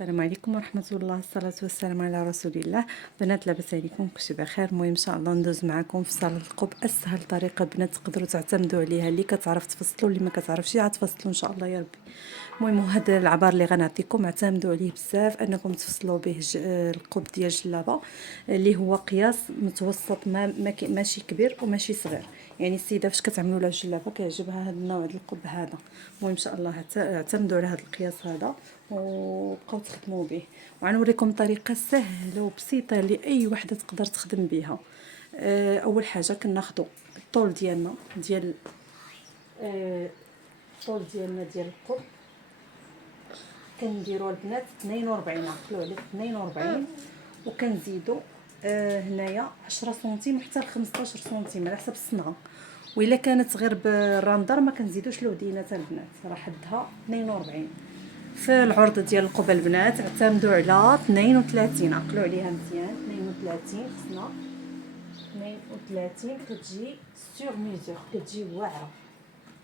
السلام عليكم ورحمة الله، الصلاة والسلام على رسول الله. بنات لاباس عليكم؟ كلشي بخير. المهم ان شاء الله ندوز معكم في صالة القب اسهل طريقة بنات تقدروا تعتمدوا عليها، اللي كتعرف تفصلوا اللي ما كتعرفش غتفصلوا ان شاء الله يا ربي. المهم هذا العبار اللي غنعطيكم اعتمدوا عليه بزاف انكم تفصلوا به القب ديال الجلابه، اللي هو قياس متوسط، ماشي كبير وماشي صغير. يعني السيده فاش كتعملوا لها الجلابه كيعجبها هذا النوع ديال القب هذا. المهم ان شاء الله اعتمدوا على هذا القياس هذا وبقاو تخدموا به. وغنوريكم طريقه سهله وبسيطه اللي اي وحده تقدر تخدم بها. اول حاجه كناخذوا الطول ديالنا ديال الطول ديالنا ديال القب، كنديروا البنات 42، عقلوا على 42، وكنزيدوا هنايا 10 سنتيم حتى ل 15 سنتيم على حسب الصنعه. والا كانت غير بالراندر ما كنزيدوش الودينات البنات، راه حدها 42. في العرض ديال القبه البنات اعتمدوا على 32، عقلوا عليها مزيان. 32 خصنا 32 كتجي سور ميزور، كتجي واعره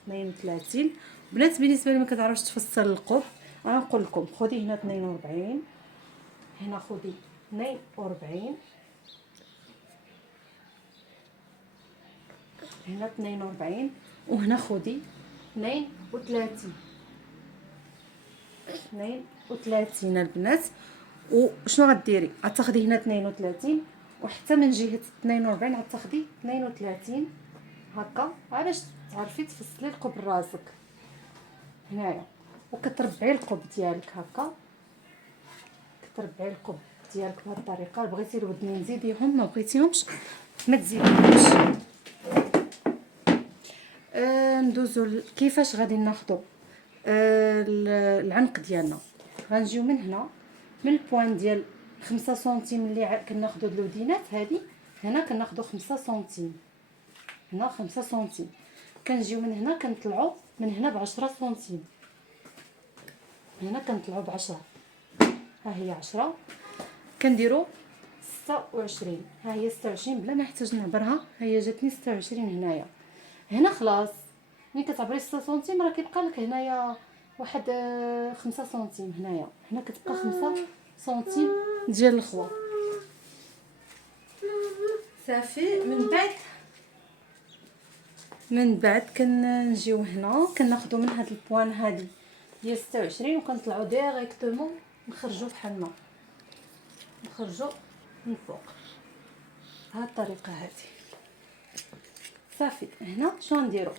32. بنات بالنسبه لي ما كتعرفش تفصل القب، انا نقول لكم خذي هنا 42، هنا خذي 42، هنا 42، وهنا خذي 32 البنات. وشنو غديري؟ غتاخدي هنا 32 وحتى من جهه 42 غتاخدي 32 هكا، باش تعرفي تفصلي القب راسك هنايا. وكتربعي القب ديالك هكا، كتربعي القب ديالك بهذه الطريقه. بغيتي الودنين زيديهم، ما بغيتيهمش ما تزيديهمش. ندوزو كيفاش غادي ناخذوا العنق ديالنا. غنجيو من هنا من البوان ديال 5 سنتيم اللي كناخذوا الودينات هذه، هنا كناخذوا 5 سنتيم، هنا 5 سنتيم. كنجيو من هنا كنطلعوا من هنا ب 10 سنتيم، هنا كنطلعوا ب 10، ها هي 10. كنديروا 26، ها هي 26 بلا ما نحتاج نعبرها، ها هي جاتني 26 هنايا. هنا خلاص ملي كتعبري 6 سنتيم راه كيبقى لك هنايا واحد 5 سنتيم، هنا كتبقى 5 سنتيم ديال الخوا صافي. من بعد كنجيو هنا كناخذوا من هاد البوان هادي ديال 26 وكنطلعوا ديريكتومون نخرجوا بحالنا، نخرجوا من فوق بهاد الطريقه هذه صافي. هنا شنو نديرو؟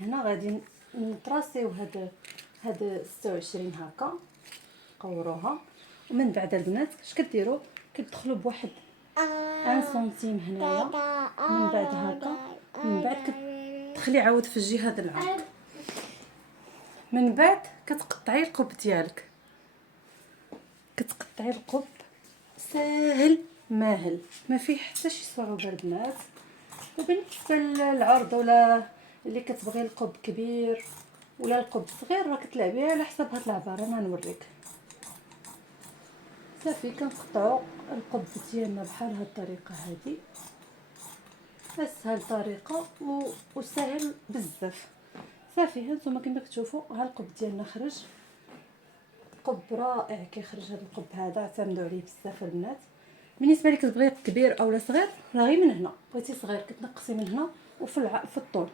هنا غادي نطراسيو هاد 26 هكا، نقوروها. ومن بعد البنات اش كديروا؟ كتدخلوا بواحد 1 سنتيم هنايا، من بعد هكا، من بعد كتدخلي عاود في الجهه د العنق. من بعد كتقطعي القب ديالك، كتقطعي القب ساهل ماهل، ما فيه حتى شي صعوبه البنات. وبالنسبه للعرض ولا اللي كتبغي القب كبير ولا القب صغير راه كتلعبي على حسب هاد العباره. انا نوريك صافي. كنقطعوا القب ديالنا بحال هاد الطريقه هذه، اسهل طريقه وسهل بزاف صافي. هانتوما كما كتشوفوا ها القب ديالنا خرج، قب رائع كيخرج هذا القب هذا، اعتمدوا عليه بزاف البنات. بالنسبه لك تبغي كبير اولا صغير راه غير من هنا، بغيتي صغير كتنقصي من هنا في الطول،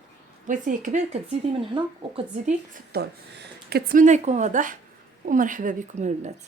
بغيتيه كبير كتزيدي من هنا وكتزيدي في الطول. كنتمنى يكون واضح، ومرحبا بكم البنات.